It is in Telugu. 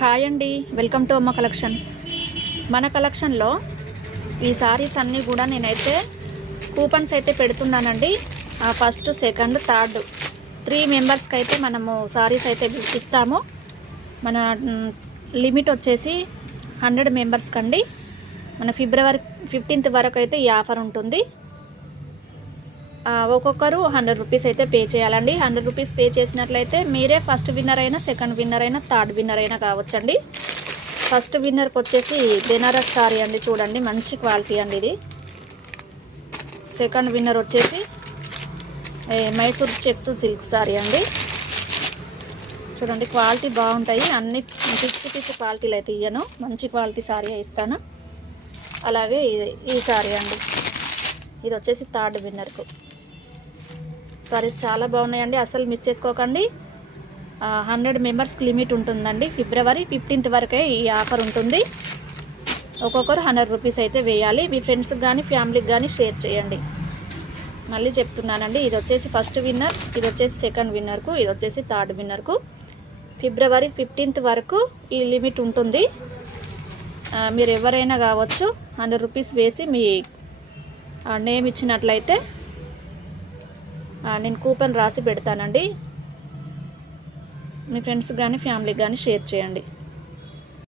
హాయ్ అండి, వెల్కమ్ టు అమ్మ కలెక్షన్. మన కలెక్షన్లో ఈ సారీస్ అన్నీ కూడా నేనైతే కూపన్స్ అయితే పెడుతున్నానండి. ఫస్ట్, సెకండ్, థర్డ్ 3 మెంబర్స్కి అయితే మనము సారీస్ అయితే ఇస్తాము. మన లిమిట్ వచ్చేసి 100 మెంబర్స్కి అండి. మన ఫిబ్రవరి 15th వరకు అయితే ఈ ఆఫర్ ఉంటుంది. ఒక్కొక్కరు 100 రూపీస్ అయితే పే చేయాలండి. 100 రూపీస్ పే చేసినట్లయితే మీరే ఫస్ట్ విన్నర్ అయినా, సెకండ్ విన్నర్ అయినా, థర్డ్ విన్నర్ అయినా కావచ్చండి. ఫస్ట్ విన్నర్కి వచ్చేసి బెనారస్ సారీ అండి, చూడండి మంచి క్వాలిటీ అండి ఇది. సెకండ్ విన్నర్ వచ్చేసి మైసూర్ చెక్స్ సిల్క్ సారీ అండి. చూడండి క్వాలిటీ బాగుంటాయి, అన్ని పిచ్చి క్వాలిటీలు అయితే ఇయ్యను, మంచి క్వాలిటీ సారీ ఇస్తాను. అలాగే ఈ సారీ అండి, ఇది వచ్చేసి థర్డ్ విన్నర్కు. సారీస్ చాలా బాగున్నాయండి, అసలు మిస్ చేసుకోకండి. 100 మెంబర్స్కి లిమిట్ ఉంటుందండి. ఫిబ్రవరి 15th వరకే ఈ ఆఫర్ ఉంటుంది. ఒక్కొక్కరు 100 రూపీస్ అయితే వేయాలి. మీ ఫ్రెండ్స్కి కానీ ఫ్యామిలీకి కానీ షేర్ చేయండి. మళ్ళీ చెప్తున్నానండి, ఇది వచ్చేసి ఫస్ట్ విన్నర్, ఇది వచ్చేసి సెకండ్ విన్నర్కు, ఇది వచ్చేసి థర్డ్ విన్నర్కు. ఫిబ్రవరి 15th వరకు ఈ లిమిట్ ఉంటుంది. మీరు ఎవరైనా కావచ్చు, 100 రూపీస్ వేసి మీ నేమ్ ఇచ్చినట్లయితే నేను కూపన్ రాసి పెడతానండి. మీ ఫ్రెండ్స్కి కానీ ఫ్యామిలీకి కానీ షేర్ చేయండి.